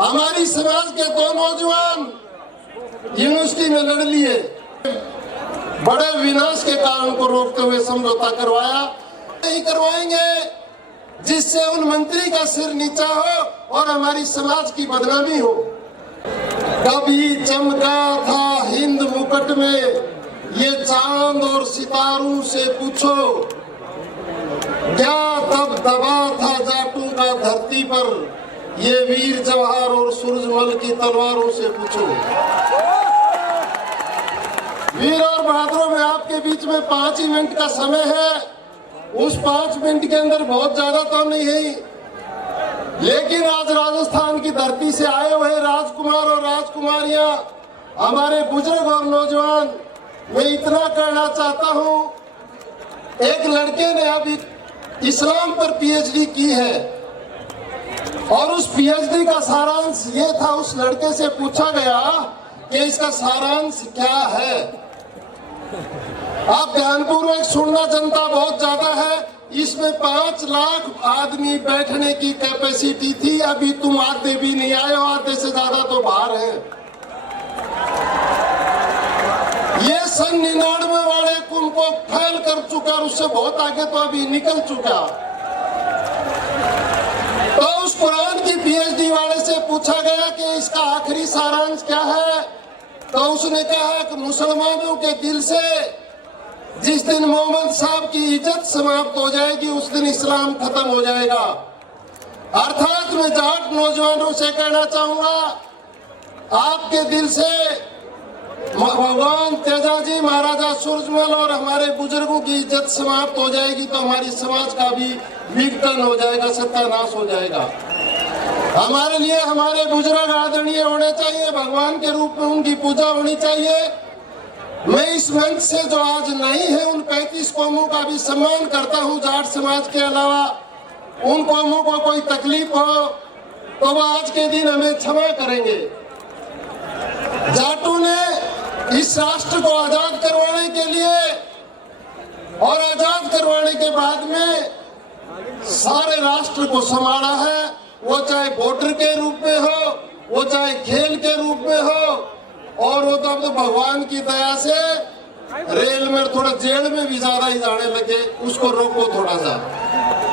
हमारी समाज के दो नौजवान यूनिवर्सिटी में लड़ लिए, बड़े विनाश के कारण को रोकते हुए समझौता करवाया। नहीं करवाएंगे जिससे उन मंत्री का सिर नीचा हो और हमारी समाज की बदनामी हो। कभी चमका था हिंद मुकुट में ये चांद और सितारों से पूछो, क्या तब दबा था जाटों का धरती पर ये वीर जवाहर और सूरजमल की तलवारों से पूछो। वीर और बहादुरों में आपके बीच में 5 ही मिनट का समय है। उस 5 मिनट के अंदर बहुत ज्यादा तो नहीं है, लेकिन आज राजस्थान की धरती से आए हुए राजकुमार और राजकुमारियां, हमारे बुजुर्ग और नौजवान, मैं इतना कहना चाहता हूं, एक लड़के ने अभी इस्लाम पर पीएचडी की है और उस पीएचडी का सारांश ये था, उस लड़के से पूछा गया कि इसका सारांश क्या है। आप ध्यानपूर्वक सुनना, जनता बहुत ज्यादा है, इसमें 5 लाख आदमी बैठने की कैपेसिटी थी। अभी तुम आधे भी नहीं आए हो, आधे से ज्यादा तो बाहर हैं। ये सन 99 वाले कुल को फैल कर चुका, उससे बहुत आगे तो अभी निकल चुका। तो उस कुरान की पीएचडी वाले से पूछा गया कि इसका आखिरी सारांश क्या है, तो उसने कहा कि मुसलमानों के दिल से जिस दिन मोहम्मद साहब की इज्जत समाप्त हो जाएगी उस दिन इस्लाम खत्म हो जाएगा। अर्थात मैं जाट नौजवानों से कहना चाहूंगा, आपके दिल से भगवान तेजाजी महाराजा सूरजमल और हमारे बुजुर्गों की इज्जत समाप्त हो जाएगी तो हमारी समाज का भी विघटन हो जाएगा, सत्यानाश हो जाएगा। हमारे लिए हमारे बुजुर्ग आदरणीय होने चाहिए, भगवान के रूप में उनकी पूजा होनी चाहिए। मैं इस मंच से जो आज नहीं है उन 35 कौमों का भी सम्मान करता हूं। जाट समाज के अलावा उन कौमों को कोई तकलीफ हो तो वह आज के दिन हमें क्षमा करेंगे। जाटों ने इस राष्ट्र को आजाद करवाने के लिए और आजाद करवाने के बाद में सारे राष्ट्र को संभाला है, वो चाहे बॉर्डर के रूप में हो, वो चाहे खेल के रूप में हो, और वो तो अब तो भगवान की दया से रेल में थोड़ा जेल में भी ज्यादा ही जाने लगे, उसको रोको थोड़ा सा,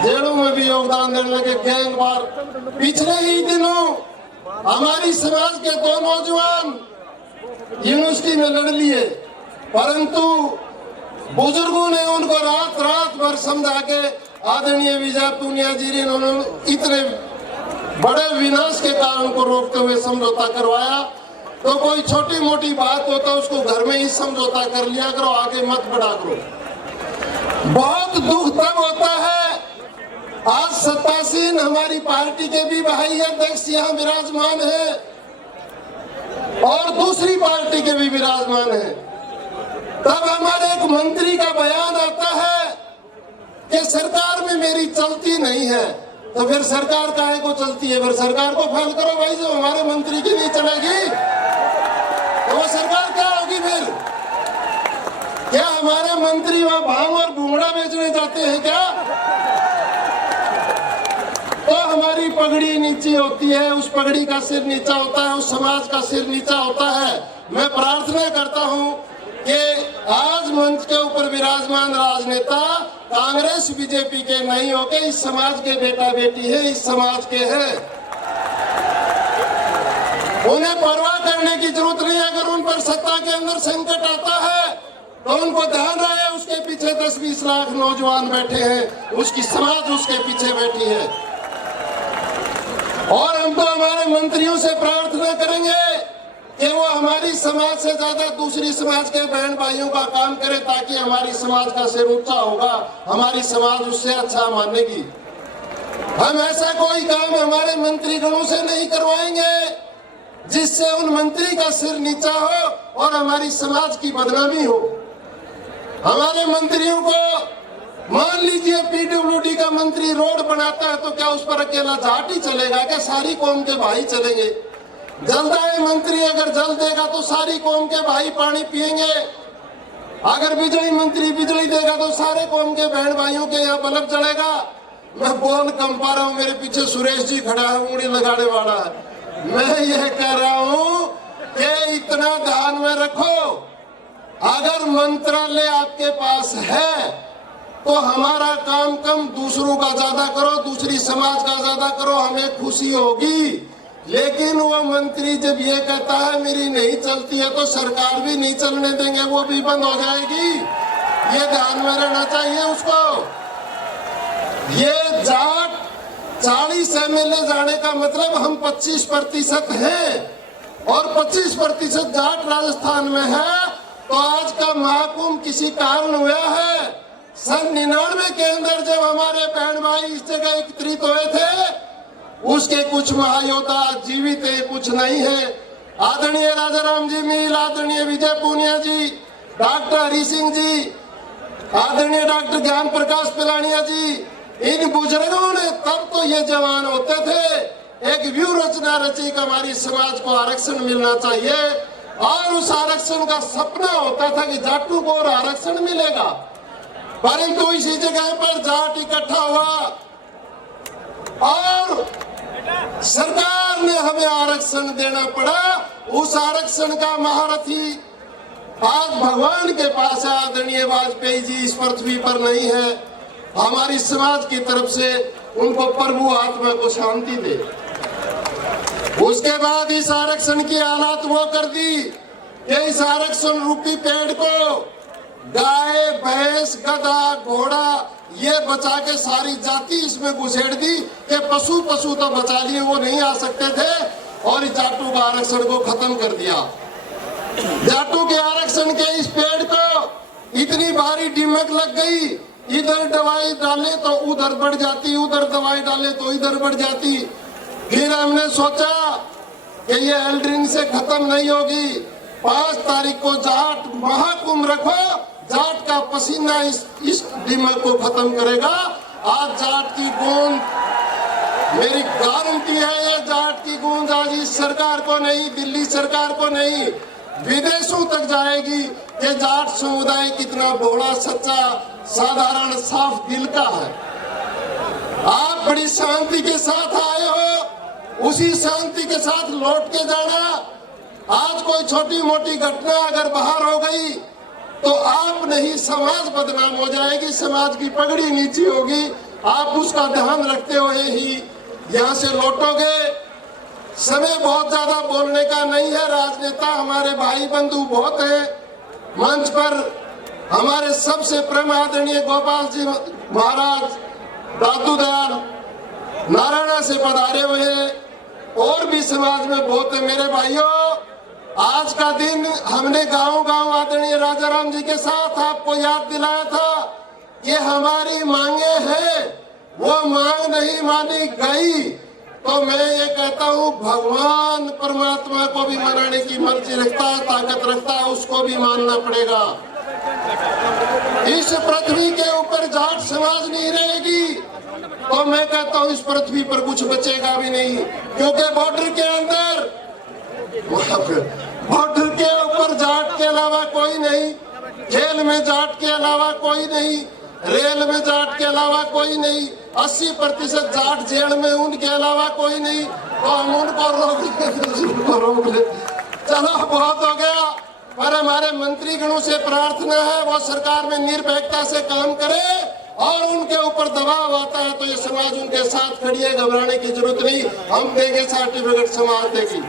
जेलों में भी योगदान देने लगे, गैंग वार। पिछले ही दिनों हमारी समाज के 2 नौजवान यूनिवर्सिटी में लड़ लिए, परंतु बुजुर्गों ने उनको रात रात भर समझा के आदरणीय विजय पुनिया जी ने उन्होंने इतने बड़े विनाश के कारण को रोकते हुए समझौता करवाया। तो कोई छोटी मोटी बात होता है उसको घर में ही समझौता कर लिया करो, आगे मत बढ़ा करो। बहुत दुख तब होता है, आज सत्तासीन हमारी पार्टी के भी भाई अध्यक्ष यहाँ विराजमान है और दूसरी पार्टी के भी विराजमान है, तब हमारे एक मंत्री का बयान आता है कि सरकार में मेरी चलती नहीं है। तो फिर सरकार काहे को चलती है? फिर सरकार को फेल करो भाई, जो हमारे मंत्री की नहीं चलेगी तो वो सरकार क्या होगी? फिर क्या हमारे मंत्री वहां भांग और भूंगड़ा बेचने जाते हैं क्या? तो हमारी पगड़ी नीची होती है, उस पगड़ी का सिर नीचा होता है, उस समाज का सिर नीचा होता है। मैं प्रार्थना करता हूं कि आज मंच के ऊपर विराजमान राजनेता कांग्रेस बीजेपी के नहीं होके इस समाज के बेटा बेटी है, इस समाज के हैं। उन्हें परवाह करने की जरूरत नहीं। अगर उन पर सत्ता के अंदर संकट आता है तो उनको ध्यान रहे उसके पीछे 10-20 लाख नौजवान बैठे हैं, उसकी समाज उसके पीछे बैठी है। और हम तो हमारे मंत्रियों से प्रार्थना करेंगे कि वो हमारी समाज से ज्यादा दूसरी समाज के बहन भाइयों का काम करे, ताकि हमारी समाज का सिर ऊंचा होगा, हमारी समाज उससे अच्छा मानेगी। हम ऐसा कोई काम हमारे मंत्रीगणों से नहीं करवाएंगे जिससे उन मंत्री का सिर नीचा हो और हमारी समाज की बदनामी हो। हमारे मंत्रियों को, मान लीजिए पीडब्ल्यूडी का मंत्री रोड बनाता है तो क्या उस पर अकेला जाट ही चलेगा? क्या सारी कौम के भाई चलेंगे? जलदाय मंत्री अगर जल देगा तो सारी कौम के भाई पानी पिएंगे। अगर बिजली मंत्री बिजली देगा तो सारे कौम के बहन भाइयों के यहाँ बल्ब जलेगा। मैं बोल कम पा रहा हूँ, मेरे पीछे सुरेश जी खड़ा है, उंगली लगाने वाला है। मैं ये कह रहा हूं कि इतना ध्यान में रखो, अगर मंत्रालय आपके पास है तो हमारा काम कम, दूसरों का ज्यादा करो, दूसरी समाज का ज्यादा करो, हमें खुशी होगी। लेकिन वो मंत्री जब ये कहता है मेरी नहीं चलती है तो सरकार भी नहीं चलने देंगे, वो भी बंद हो जाएगी। ये ध्यान में रहना चाहिए उसको। ये जाट 40 MLA जाने का मतलब हम 25% हैं और 25% जाट राजस्थान में है। तो आज का महाकुंभ किसी कारण हुआ है। सन 99 के अंदर जब हमारे बहन भाई इस जगह एकत्रित हुए थे, उसके कुछ महायोद्धा जीवित है, कुछ नहीं है। आदरणीय राजाराम जी मील, आदरणीय विजय पूनिया जी, डॉक्टर हरि सिंह जी, आदरणीय डॉक्टर ज्ञान प्रकाश पिलानिया जी, इन बुजुर्गों ने तब तो ये जवान होते थे, एक व्यूह रचना रची कि हमारी समाज को आरक्षण मिलना चाहिए और उस आरक्षण का सपना होता था कि जाटों को और आरक्षण मिलेगा। परंतु इसी जगह पर जाट इकट्ठा हुआ और सरकार ने हमें आरक्षण देना पड़ा। उस आरक्षण का महारथी आज भगवान के पास है। आदरणीय वाजपेयी जी इस पृथ्वी पर नहीं है। हमारी समाज की तरफ से उनको प्रभु आत्मा को शांति दे। उसके बाद इस आरक्षण की हालात वो कर दी कि इस आरक्षण रूपी पेड़ को गाय, भैंस, गधा, घोड़ा ये बचा के सारी जाति इसमें घुसेड़ दी कि पशु तो बचा लिए, वो नहीं आ सकते थे और इस जाटों का आरक्षण को खत्म कर दिया। जाटों के आरक्षण के इस पेड़ को इतनी भारी दीमक लग गई, इधर दवाई डाले तो उधर बढ़ जाती, उधर दवाई डाले तो इधर बढ़ जाती। फिर हमने सोचा कि ये एल्ड्रिन से खत्म नहीं होगी। 5 तारीख को जाट महाकुंभ रखो, जाट का पसीना इस दीमक को खत्म करेगा। आज जाट की गूंज, मेरी गारंटी है, ये जाट की गूंज आज इस सरकार को नहीं, दिल्ली सरकार को नहीं, विदेशों तक जाएगी कि जाट समुदाय कितना भोला, सच्चा, साधारण, साफ दिल का है। आप बड़ी शांति के साथ आए हो, उसी शांति के साथ लौट के जाना। आज कोई छोटी मोटी घटना अगर बाहर हो गई तो आप नहीं, समाज बदनाम हो जाएगी, समाज की पगड़ी नीची होगी। आप उसका ध्यान रखते हुए ही यहाँ से लौटोगे। समय बहुत ज्यादा बोलने का नहीं है। राजनेता हमारे भाई बंधु बहुत हैं मंच पर। हमारे सबसे प्रेम आदरणीय गोपाल जी महाराज, दादू दयाल नारायणा से पधारे हुए और भी समाज में बहुत है। मेरे भाइयों, आज का दिन हमने गांव-गांव आदरणीय राजाराम जी के साथ आपको याद दिलाया था। ये हमारी मांगे हैं, वो मांग नहीं मानी गई तो मैं ये कहता हूँ भगवान परमात्मा को भी मनाने की मर्जी रखता है, ताकत रखता है, उसको भी मानना पड़ेगा। इस पृथ्वी के ऊपर जाट समाज नहीं रहेगी तो मैं कहता हूँ इस पृथ्वी पर कुछ बचेगा भी नहीं, क्योंकि बॉर्डर के अंदर, बॉर्डर के ऊपर जाट के अलावा कोई नहीं, जेल में जाट के अलावा कोई नहीं, रेल में जाट के अलावा कोई नहीं, 80% जाट जेल में, उनके अलावा कोई नहीं। तो हम उनको रोक ले। चलो बहुत हो गया, पर हमारे मंत्री गणों से प्रार्थना है वो सरकार में निर्भीकता से काम करे और उनके ऊपर दबाव आता है तो ये समाज उनके साथ खड़ी है, घबराने की जरूरत नहीं। हम देंगे सर्टिफिकेट, समाज देगी।